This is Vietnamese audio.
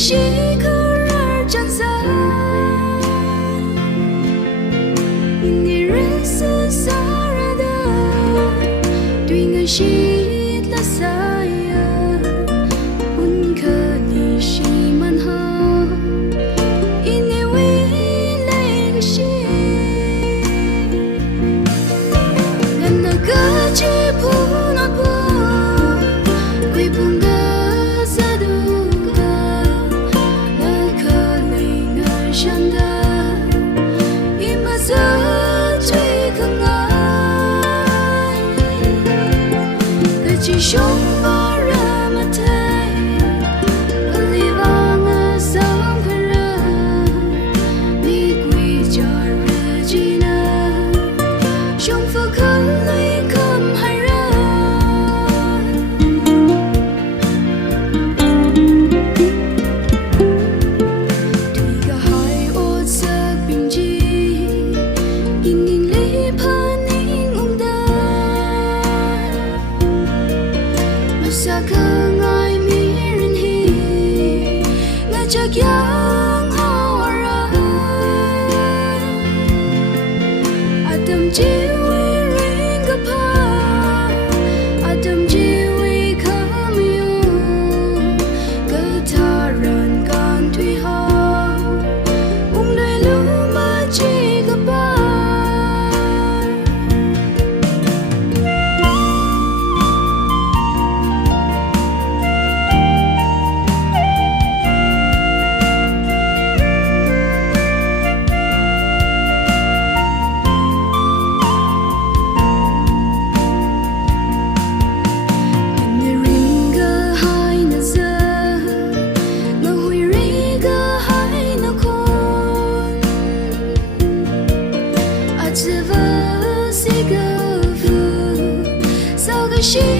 시커럴 잔사 인기를 살아다 뒤는 시라 사야 운커니 시만하 이니 위레가 시 난나까지 분하고 귀분가 chỉ sống bao ra mà thấy believe on sống khơi ra đi quy cho Regina trong phố khơi lấy cơm hay ra tuy cả hai ô sắc bình chi in in lấy phan in ung ta sa cơ ngài miền hi ngài chắc yang hao ra Adam jiwi ring apa Adam jiwi kamiu getaran kan tui ha đời lu ma chi gapa she